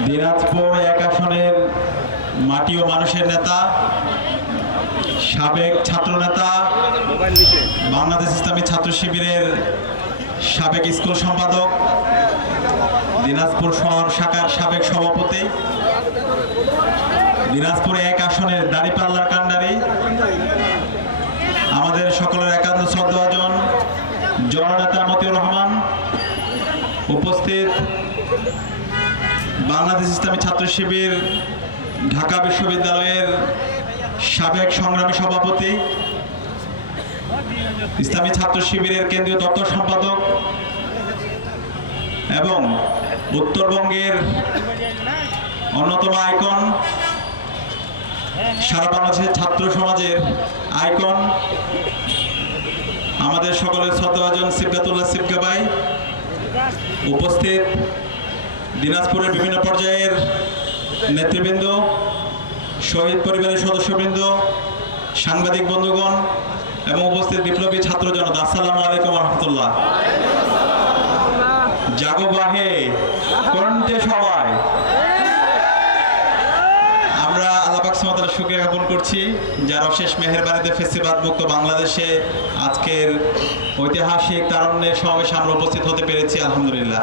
দিনাজপুর এক আসনের মাটি ও মানুষের নেতা, সাবেক ছাত্রনেতা, বাংলাদেশ ইসলামী ছাত্র শিবিরের সাবেক স্কুল সম্পাদক, দিনাজপুর শহর শাখার সাবেক সভাপতি, দিনাজপুর এক আসনের দাঁড়িপাল্লার কান্ডারি, আমাদের সকলের একান্ত শ্রদ্ধাভাজন জননেতা মতিউর রহমান, উপস্থিত বাংলাদেশ ইসলামী ছাত্র শিবির ঢাকা বিশ্ববিদ্যালয়ের সাবেক সংগ্রামী সভাপতি, ইসলামী ছাত্র শিবিরের কেন্দ্রীয় দপ্তর সম্পাদক এবং উত্তরবঙ্গের অন্যতম আইকন, সারা বাংলাদেশের ছাত্র সমাজের আইকন, আমাদের সকলের শ্রদ্ধাভাজন সিবগাতুল্লাহ সিবগা ভাই, উপস্থিত দিনাজপুরের বিভিন্ন পর্যায়ের নেতৃবৃন্দ, শহীদ পরিবারের সদস্যবৃন্দ, সাংবাদিক বন্ধুগণ এবং উপস্থিত বিপ্লবী ছাত্র জনতা, আসসালামু আলাইকুম রহমতুল্লাহ। জাগো বাহে কণ্ঠে সবাই আমরা আল্লাহ পাক সুবহানাহু ওয়া তাআলার শুকরিয়া জ্ঞাপন করছি, যার অশেষ মেহেরবানিতে ফেসিবাদ মুক্ত বাংলাদেশে আজকের ঐতিহাসিক তারুণ্যের সমাবেশে আমরা উপস্থিত হতে পেরেছি। আলহামদুলিল্লাহ।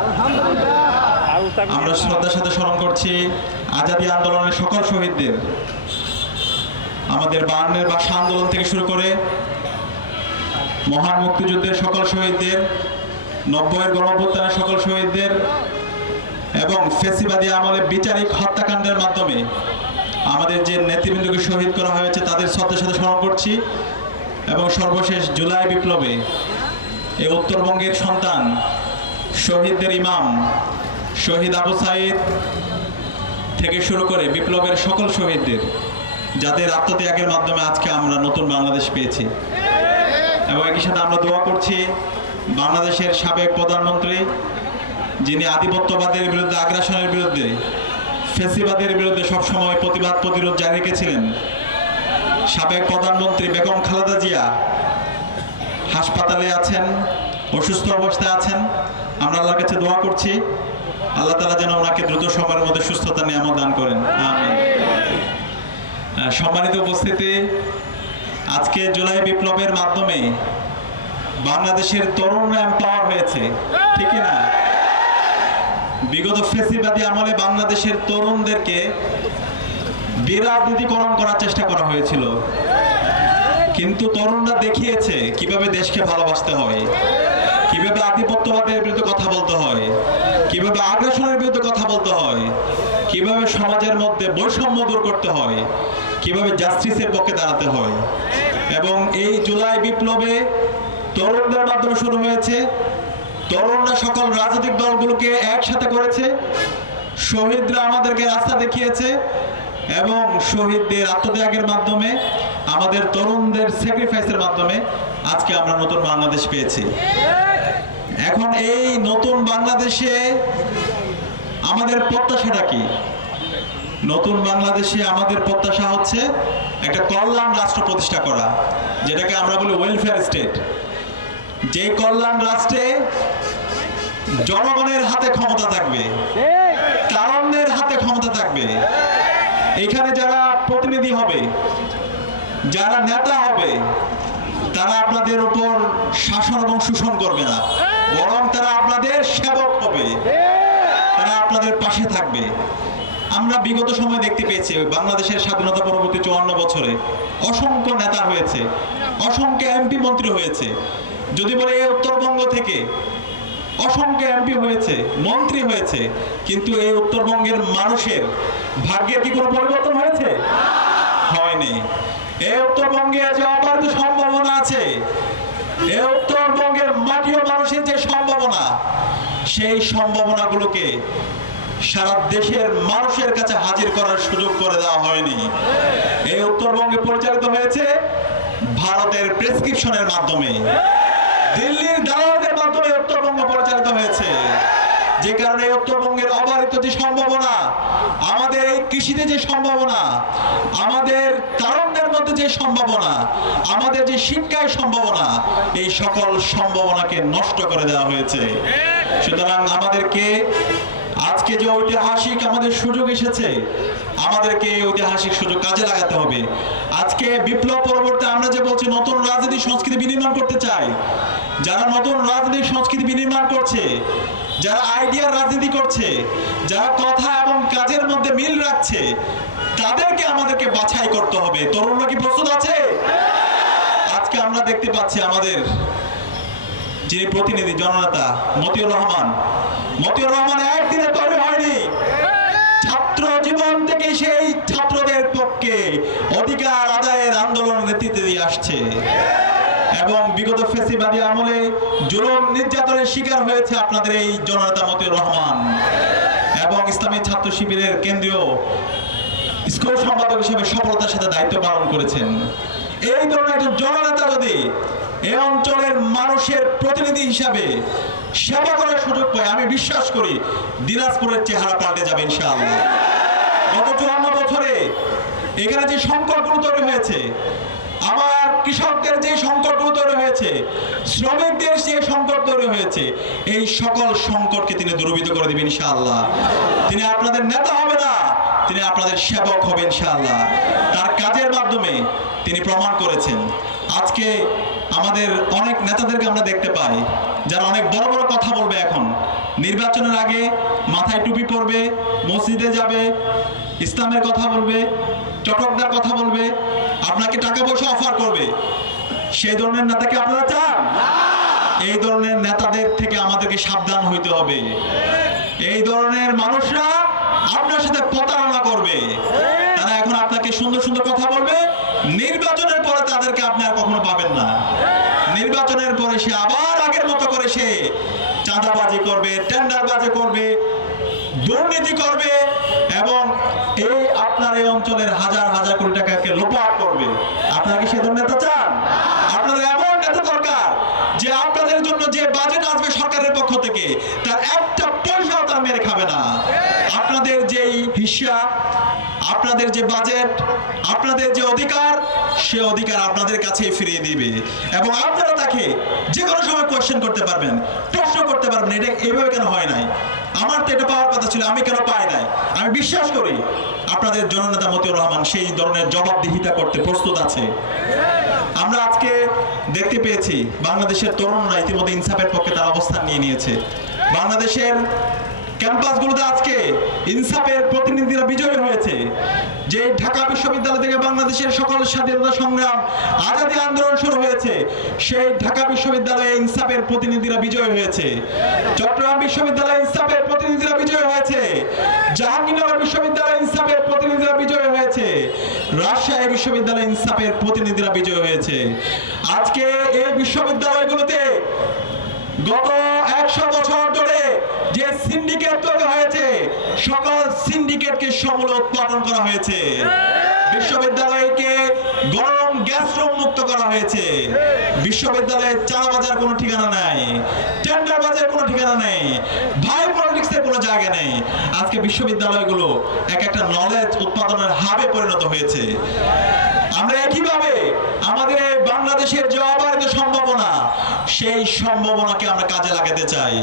আমরা শ্রদ্ধার সাথে স্মরণ করছি আজাদী আন্দোলনের সকল শহীদদের, আমাদের 52-এর ভাষা আন্দোলন থেকে শুরু করে মহান মুক্তিযুদ্ধের সকল শহীদদের, 90-এর গণঅভ্যুত্থানের সকল শহীদদের এবং ফ্যাসিবাদী আমলে বিচারিক হত্যাকাণ্ডের মাধ্যমে আমাদের যে নেতৃবৃন্দকে শহীদ করা হয়েছে তাদের শ্রদ্ধার সাথে স্মরণ করছি। এবং সর্বশেষ জুলাই বিপ্লবে এই উত্তরবঙ্গের সন্তান, শহীদদের ইমাম শহীদ আবু সাঈদ থেকে শুরু করে বিপ্লবের সকল শহীদদের, যাদের আত্মত্যাগের মাধ্যমে আজকে আমরা নতুন বাংলাদেশ পেয়েছি। এবং একই সাথে আমরা দোয়া করছি বাংলাদেশের সাবেক প্রধানমন্ত্রী, যিনি আধিপত্যবাদের বিরুদ্ধে, আগ্রাসনের বিরুদ্ধে, ফ্যাসিবাদের বিরুদ্ধে সবসময় প্রতিবাদ প্রতিরোধ জারি রেখেছিলেন, সাবেক প্রধানমন্ত্রী বেগম খালেদা জিয়া হাসপাতালে আছেন, অসুস্থ অবস্থায় আছেন। আমরা আল্লাহর কাছে দোয়া করছি আল্লাহ তাআলা যেন ওনাকে দ্রুত সময়ের মধ্যে সুস্থতা নিয়ামত দান করেন, আমিন। সম্মানিত উপস্থিতি, আজকে জুলাই বিপ্লবের মাধ্যমে বাংলাদেশের তরুণরা এম্পাওয়ার হয়েছে, ঠিক না? বিগত ফ্যাসিবাদী আমলে বাংলাদেশের তরুণদেরকে বিরাজনীতিকরণ করার চেষ্টা করা হয়েছিল, কিন্তু তরুণরা দেখিয়েছে কিভাবে দেশকে ভালোবাসতে হয়, কিভাবে আধিপত্যবাদের বিরুদ্ধে কথা বলতে হয়, কিভাবে আগ্রাসনের বিরুদ্ধে কথা বলতে হয়, কিভাবে সমাজের মধ্যে বৈষম্য দূর করতে হয়, কিভাবে জাস্টিসের পক্ষে দাঁড়াতে হয়। এবং এই জুলাই বিপ্লবে তরুণদের মাধ্যমে শুরু হয়েছে, তরুণরা সকল রাজনৈতিক দলগুলোকে একসাথে করেছে, শহীদরা আমাদেরকে রাস্তা দেখিয়েছে এবং শহীদদের আত্মত্যাগের মাধ্যমে, আমাদের তরুণদের স্যাক্রিফাইসের মাধ্যমে আজকে আমরা নতুন বাংলাদেশ পেয়েছি। এখন এই নতুন বাংলাদেশে আমাদের প্রত্যাশাটা কি? নতুন বাংলাদেশে আমাদের প্রত্যাশা হচ্ছে একটা কল্যাণ রাষ্ট্র প্রতিষ্ঠা করা, যেটাকে আমরা বলি ওয়েলফেয়ার স্টেট। যে কল্যাণ রাষ্ট্রে জনগণের হাতে ক্ষমতা থাকবে, তারুণ্যের হাতে ক্ষমতা থাকবে। এখানে যারা প্রতিনিধি হবে, যারা নেতা হবে, তারা আপনাদের উপর শাসন এবং শোষণ করবে না, বরং তারা আপনাদের সেবক হবে, তারা আপনাদের পাশে থাকবে। আমরা বিগত সময় দেখতে পেয়েছি বাংলাদেশের স্বাধীনতা পরবর্তী 54 বছরে অসংখ্য নেতা হয়েছে, অসংখ্য এমপি মন্ত্রী হয়েছে। যদি বলে এই উত্তরবঙ্গ থেকে অসংখ্য এমপি হয়েছে, মন্ত্রী হয়েছে, কিন্তু এই উত্তরবঙ্গের মানুষের ভাগ্যের কি কোনো পরিবর্তন হয়েছে? হয়নি। এই উত্তরবঙ্গে যে অপারিত সম্ভাবনা আছে, এই উত্তরবঙ্গের মাটি ও মানুষের যে সম্ভাবনা, সেই সম্ভাবনাগুলোকে সারা দেশের মানুষের কাছে হাজির করার সুযোগ করে দেওয়া হয়নি। এই উত্তরবঙ্গে পরিচালিত হয়েছে ভারতের প্রেসক্রিপশনের মাধ্যমে, দিল্লির দালালদের মাধ্যমে উত্তরবঙ্গ পরিচালিত হয়েছে। যে কারণে উত্তরবঙ্গের অবারিত যে সম্ভাবনা, আমাদের এই কৃষিতে যে সম্ভাবনা, আমাদের তারুণ্যের মধ্যে যে সম্ভাবনা, আমাদের যে শিক্ষায় সম্ভাবনা, এই সকল সম্ভাবনাকে নষ্ট করে দেওয়া হয়েছে। সুতরাং আমাদেরকে আজকে যে ঐতিহাসিক আমাদের সুযোগ এসেছে, আমাদেরকে ঐতিহাসিক সুযোগ কাজে লাগাতে হবে। আজকে বিপ্লব পরবর্তী আমরা যে বলছি নতুন রাজনীতি সংস্কৃতি বিনির্মাণ করতে চাই, যারা নতুন রাজনৈতিক সংস্কৃতি বিনির্মাণ করছে, যারা আইডিয়ার রাজনীতি করছে, যারা কথা এবং কাজের মধ্যে মিল রাখছে, তাদেরকে আমাদেরকে বাছাই করতে হবে। তরুণরা কি প্রস্তুত আছে? আজকে আমরা দেখতে পাচ্ছি আমাদের যে প্রতিনিধি জননেতা মতিউর রহমান একদিনে তৈরি হয়নি। ছাত্র জীবন থেকে সেই ছাত্রদের পক্ষে অধিকার আদায়ের আন্দোলন নেতৃত্ব দিয়ে আসছে এবং বিগত ফ্যাসিবাদী আমলে জুলুম নির্যাতনের শিকার হয়েছে আপনাদের এই জননেতা মতিউর রহমান এবং ইসলামী ছাত্র শিবিরের কেন্দ্রীয় স্কুল সম্পাদক হিসেবে সফলতার সাথে দায়িত্ব পালন করেছেন। এই ধরনের একজন জননেতা যদি এই অঞ্চলের মানুষের প্রতিনিধি হিসাবে সেবা করার সুযোগ পায়, আমি বিশ্বাস করি দিনাজপুরের চেহারা পাল্টে যাবে ইনশাআল্লাহ। গত 54 বছরে এখানে যে সংকটগুলো তৈরি হয়েছে, আমার কৃষকদের যে সংকটগুলো তৈরি হয়েছে, শ্রমিকদের যে সংকট তৈরি হয়েছে, এই সকল সংকটকে তিনি দূরীভূত করে দিবেন ইনশাআল্লাহ। তিনি আপনাদের নেতা হবে না, তিনি আপনাদের সেবক হবেন ইনশাআল্লাহ। তার কাজের মাধ্যমে তিনি প্রমাণ করেছেন। আজকে আমাদের অনেক নেতাদেরকে আমরা দেখতে পাই যারা অনেক বড় বড় কথা বলবে, এখন নির্বাচনের আগে মাথায় টুপি পরবে, মসজিদে যাবে, ইসলামের কথা বলবে, চটকদার কথা বলবে, আপনাকে টাকা পয়সা অফার করবে। সেই ধরনের নেতাকে আপনারা চান? এই ধরনের নেতাদের থেকে আমাদেরকে সাবধান হইতে হবে। এই ধরনের মানুষরা আপনার সাথে প্রতারণা করবে। তারা এখন আপনাকে সুন্দর সুন্দর কথা বলবে, নির্বাচনের পরে তাদেরকে আপনি আর কখনো পাবেন না। নির্বাচনের পরে সে আবার আগের মতো করে সে চাঁদাবাজি করবে, টেন্ডারবাজি করবে, দুর্নীতি করবে এবং এই আপনার এই অঞ্চলের হাজার হাজার কোটি টাকাকে লোপাট করবে। আপনারা কি সে ধরনের নেতা চান? আপনাদের এমন নেতা দরকার যে আপনাদের জন্য যে বাজেট আসবে সরকারের পক্ষ থেকে, তার একটা পয়সাও তারা মেরে খাবে না। আপনাদের যেই হিসাব, আপনাদের যে বাজেট, আপনাদের যে অধিকার, সে অধিকার আপনাদের কাছে ফিরিয়ে দিবে এবং আপনারা তাকে যে কোনো সময় কোয়েশ্চেন করতে পারবেন, প্রশ্ন করতে পারবেন, এটা এভাবে কেন হয় নাই, আমার তো এটা পাওয়ার কথা ছিল, আমি কেন পাই নাই। আমি বিশ্বাস করি আপনাদের জননেতা মতিউর রহমান সেই ধরনের জবাবদিহিতা করতে প্রস্তুত আছে। আমরা আজকে দেখতে পেয়েছি বাংলাদেশের তরুণরা ইতিমধ্যে ইনসাফের পক্ষে তার অবস্থান নিয়ে নিয়েছে। বাংলাদেশের ক্যাম্পাসগুলোতে আজকে ইনসাফের প্রতিনিধিরা বিজয়ী হয়েছে। যে ঢাকা বিশ্ববিদ্যালয় থেকে বাংলাদেশের সকল স্বাধীনতা সংগ্রাম, আজাদী আন্দোলন শুরু হয়েছে, সেই ঢাকা বিশ্ববিদ্যালয়ে ইনসাফের প্রতিনিধিরা বিজয়ী হয়েছে। চট্টগ্রাম বিশ্ববিদ্যালয়ে ইনসাফের প্রতিনিধিরা বিজয়ী হয়েছে। জাহাঙ্গীরনগর বিশ্ববিদ্যালয়ে ইনসাফের প্রতিনিধিরা বিজয়ী হয়েছে। রাজশাহী বিশ্ববিদ্যালয়ে ইনসাফের প্রতিনিধিরা বিজয়ী হয়েছে। আজকে এই বিশ্ববিদ্যালয়গুলোতে গত 100 বছর ধরে যে সিন্ডিকেট তৈরি হয়েছে, সকল সিন্ডিকেটকে সমূলে উৎপাদন করা হয়েছে। বিশ্ববিদ্যালয়কে গরম গ্যাস রুম মুক্ত করা হয়েছে। বিশ্ববিদ্যালয়ে চাঁদাবাজার কোনো ঠিকানা নাই, টেন্ডারবাজের কোনো ঠিকানা নেই, ভাই পলিটিক্সের কোনো জায়গা নেই। আজকে বিশ্ববিদ্যালয়গুলো এক একটা নলেজ উৎপাদনের হাবে পরিণত হয়েছে। আমরা একইভাবে আমাদের বাংলাদেশের যে অবারিত সম্ভাবনা, সেই সম্ভাবনাকে আমরা কাজে লাগাতে চাই।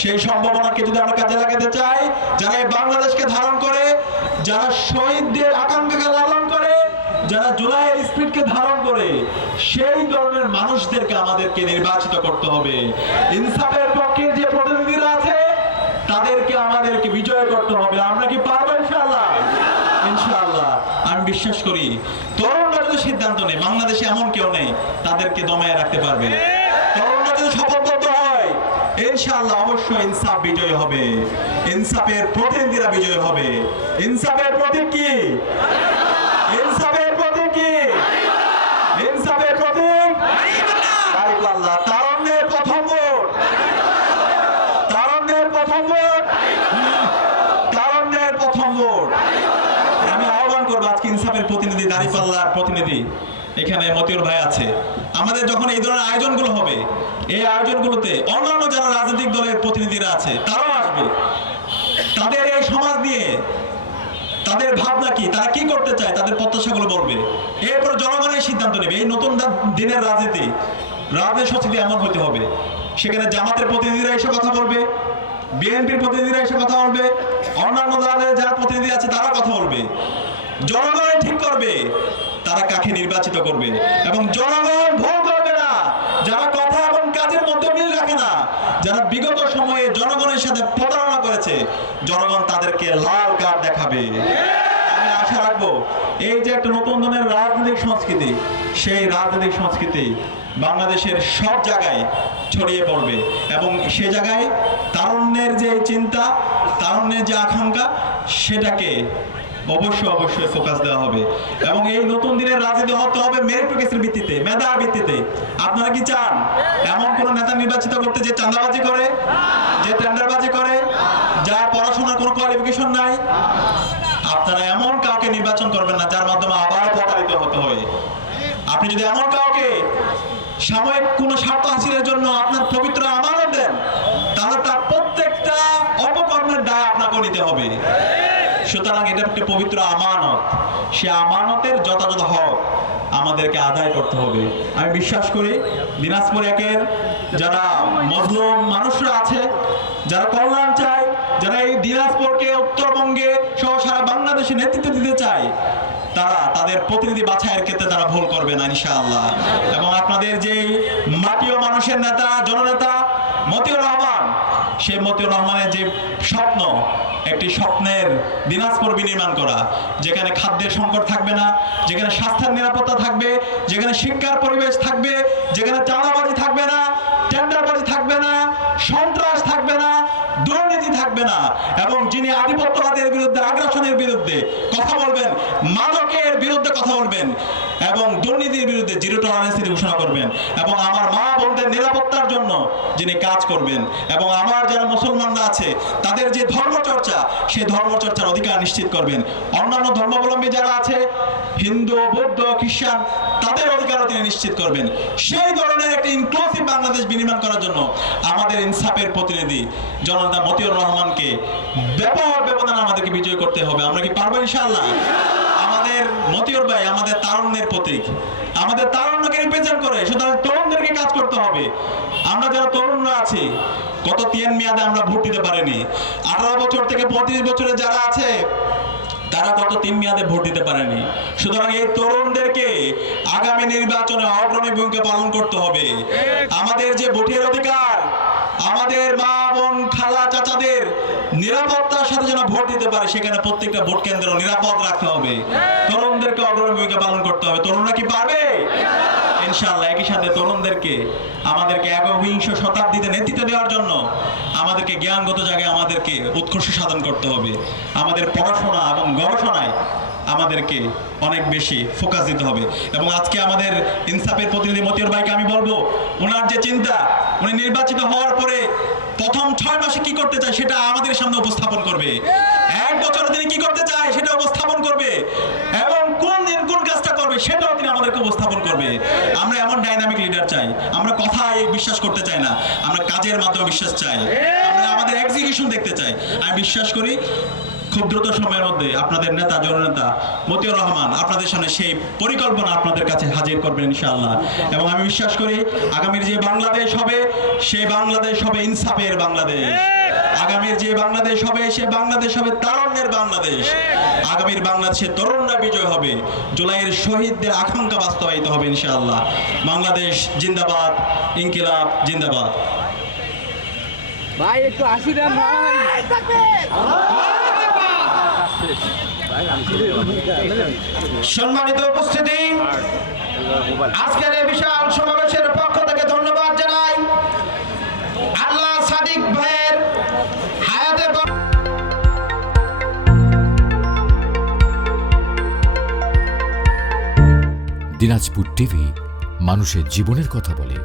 সেই সম্ভাবনাকে যদি আমরা কাজে লাগাতে চাই, যারা এই বাংলাদেশকে ধারণ করে, যারা শহীদদের আকাঙ্ক্ষাকে লালন করে, যারা জুলাইয়ের স্পিরিটকে ধারণ করে, সেই ধরনের মানুষদেরকে আমাদেরকে নির্বাচিত করতে হবে। ইনসাফের পক্ষে যে প্রতিনিধিরা আছে, তাদেরকে আমাদেরকে বিজয় করতে হবে। আমরা কি পারবো ইনশাআল্লাহ? ইনশাআল্লাহ আমি বিশ্বাস করি তরুণরা যদি সিদ্ধান্ত নেই, বাংলাদেশে এমন কেউ নেই তাদেরকে দমায় রাখতে পারবে। তরুণরা যদি শপথবদ্ধ হয়, ইনশাআল্লাহ অবশ্যই ইনসাফ বিজয় হবে, ইনসাফের প্রতিনিধিরা বিজয় হবে। ইনসাফের প্রতীক কি? ইনসাফের প্রতীক কি? ইনসাফের প্রতীক আল্লাহ। তারুণ্যের প্রথম ভোট, তারুণ্যের প্রথম ভোট, তারুণ্যের প্রথম ভোট। আমি আহ্বান করবো আজকে ইনসাফের প্রতিনিধি, দাঁড়িপাল্লার প্রতিনিধি এখানে মতিউর ভাই আছে। আমাদের যখন এই ধরনের আয়োজনগুলো হবে, এই আয়োজনগুলোতে অন্যান্য যারা রাজনৈতিক দলের প্রতিনিধিরা আছে তারাও আসবে। তাদের এই সমাজ নিয়ে তাদের ভাবনা কি, তারা কি করতে চায়, তাদের প্রত্যাশাগুলো বলবে। এরপর জনগণের সিদ্ধান্ত নেবে। এই নতুন দিনের রাজনীতি, রাজনীতি সংস্কৃতি এমন হতে হবে, সেখানে জামাতের প্রতিনিধিরা এসে কথা বলবে, বিএনপির প্রতিনিধিরা এসে কথা বলবে, অন্যান্য দলের যারা প্রতিনিধি আছে তারা কথা বলবে। জনগণ ঠিক করবে তারা কাকে নির্বাচিত করবে, এবং জনগণ ভুল করবে না যারা কথা এবং কাজের মধ্যে মিল রাখে না, যারা বিগত সময়ে জনগণের সাথে প্রতারণা করেছে, জনগণ তাদেরকে লাল কার্ড দেখাবে। আমি আশা রাখবো এই যে একটা নতুন ধরনের রাজনৈতিক সংস্কৃতি, সেই রাজনৈতিক সংস্কৃতি বাংলাদেশের সব জায়গায় ছড়িয়ে পড়বে, এবং সে জায়গায় তারুণ্যের যে চিন্তা, তারুণ্যের যে আকাঙ্ক্ষা, সেটাকে অবশ্যই ফোকাস দেওয়া হবে। এবং এই নতুন দিনের রাজনীতি হতে হবে মেরিটোক্রেসির ভিত্তিতে, মেধার ভিত্তিতে। আপনারা কি চান এমন কোন নেতা নির্বাচিত করতে যে চাঁদাবাজি করে, যে টেন্ডারবাজি করে, যার পড়াশোনার কোনো কোয়ালিফিকেশন নাই? আপনারা এমন কাউকে নির্বাচন করবেন না যার মাধ্যমে আবার প্রতারিত হতে হয়। আপনি যদি এমন কাউকে সাময়িক কোনো স্বার্থ হাসিলের জন্য আপনার পবিত্র আমানত দেন, তাহলে তার প্রত্যেকটা অপকর্মের দায় আপনাকে নিতে হবে। সুতরাং এটা একটা পবিত্র আমানত, সে আমানতের যথাযথ হক আমাদেরকে আদায় করতে হবে। আমি বিশ্বাস করি দিনাজপুর একের যারা মজলুম মানুষরা আছে, যারা কল্যাণ চায়, যারা এই দিনাজপুরকে উত্তরবঙ্গে সহ সারা বাংলাদেশে নেতৃত্ব দিতে চায়, তারা তাদের প্রতিনিধি বাছাইয়ের ক্ষেত্রে তারা ভুল করবে না ইনশাআল্লাহ। এবং আপনাদের যে মাটি ও মানুষের নেতা, জননেতা মতিউর রহমান, সেই মতিউর রহমানের যে স্বপ্ন, একটি স্বপ্নের দিনাজপুর বিনির্মাণ করা, যেখানে খাদ্যের সংকট থাকবে না, যেখানে স্বাস্থ্যের নিরাপত্তা থাকবে, যেখানে শিক্ষার পরিবেশ থাকবে, যেখানে চাঁদাবাজি থাকবে না, টেন্ডারবাজি থাকবে না, সন্ত্রাস থাকবে না, দুর্নীতি থাকবে না, এবং যিনি আধিপত্যবাদের বিরুদ্ধে, আগ্রাসনের বিরুদ্ধে কথা বলবেন, মাদকের বিরুদ্ধে কথা বলবেন, এবং দুর্নীতির বিরুদ্ধে জিরো টলারেন্স ঘোষণা করবেন, এবং আমার মা বোনদের নিরাপত্তার জন্য যিনি কাজ করবেন, এবং আমার যারা মুসলমানরা আছে তাদের যে ধর্মচর্চা, সেই ধর্মচর্চার অধিকার নিশ্চিত করবেন। অন্যান্য ধর্মাবলম্বী যারা আছে, হিন্দু, বৌদ্ধ, খ্রিস্টান, তাদের অধিকারও তিনি নিশ্চিত করবেন। সেই ধরনের একটি ইনক্লুসিভ বাংলাদেশ বিনির্মাণ করার জন্য আমাদের ইনসাফের প্রতিনিধি জননেতা মতিউর রহমানকে ব্যাপক ব্যবধানে আমাদেরকে বিজয় করতে হবে। আমরা কি পারবো ইনশাআল্লাহ? আমাদের মতিউর ভাই আমাদের তারুণ্যের প্রতীক, আমাদের তারুণ্যকে রিপ্রেজেন্ট করে, সুতরাং তরুণদেরকে কাজ করতে হবে। আমরা যারা তরুণরা আছি, গত 3 মেয়াদে আমরা ভোট দিতে পারিনি। 18 বছর থেকে 35 বছরে যারা আছে তারা গত 3 মেয়াদে ভোট দিতে পারেনি। সুতরাং এই তরুণদেরকে আগামী নির্বাচনে অগ্রণী ভূমিকা পালন করতে হবে। আমাদের যে ভোটের অধিকার, আমাদের মা বোন, খালা, চাচাদের নিরাপত্তার সাথে যেন ভোট দিতে পারে, সেখানে প্রত্যেকটা ভোট কেন্দ্র নিরাপদ রাখতে হবে। তরুণদেরকে অগ্রণী ভূমিকা পালন করতে হবে। তরুণরা কি পারবে? ইনশাআল্লাহ। একই সাথে তরুণদেরকে আমাদেরকে একবিংশ শতাব্দীতে নেতৃত্ব দেওয়ার জন্য আমাদেরকে জ্ঞানগত জায়গায় আমাদেরকে উৎকর্ষ সাধন করতে হবে। আমাদের পড়াশোনা এবং গবেষণায় আমাদেরকে অনেক বেশি ফোকাস দিতে হবে। এবং আজকে আমাদের ইনসাফের প্রতিনিধি মতিউর ভাইকে আমি বলবো, ওনার যে চিন্তা, উনি নির্বাচিত হওয়ার পরে প্রথম 6 মাসে কি করতে চায় সেটা আমাদের সামনে উপস্থাপন করবে। 1 বছরে তিনি কি করতে চায় সেটা উপস্থাপন করবে, এবং কোন দিন কোন কাজটা করবে সেটাও তিনি আমাদেরকে উপস্থাপন করবে। আমরা এমন ডাইনামিক লিডার চাই। আমরা কথায় বিশ্বাস করতে চাই না, আমরা কাজের মাধ্যমে বিশ্বাস চাই। আমরা আমাদের এক্সিকিউশন দেখতে চাই। আমি বিশ্বাস করি খুব দ্রুত সময়ের মধ্যে আপনাদের নেতা, জননেতা মতিউর রহমান আপনাদের সামনে সেই পরিকল্পনা আপনাদের কাছে হাজির করবেন ইনশাআল্লাহ। এবং আমি বিশ্বাস করি আগামীর যে বাংলাদেশ হবে, সেই বাংলাদেশ হবে ইনসাফের বাংলাদেশ। আগামীর যে বাংলাদেশ হবে, সেই বাংলাদেশ হবে তারুণ্যের বাংলাদেশ। আগামীর বাংলাদেশে তরুণরা বিজয় হবে, জুলাইয়ের শহীদদের আকাঙ্ক্ষা বাস্তবায়িত হবে ইনশাআল্লাহ। বাংলাদেশ জিন্দাবাদ, ইনকিলাব জিন্দাবাদ। ভাই একটু আসি দেন ভাই। সম্মানিত উপস্থিতি, আজকের এই বিশাল সমাবেশের পক্ষ থেকে ধন্যবাদ জানাই আল্লাহ সাদিক ভাইয়ের হায়াতে। দিনাজপুর টিভি মানুষের জীবনের কথা বলে।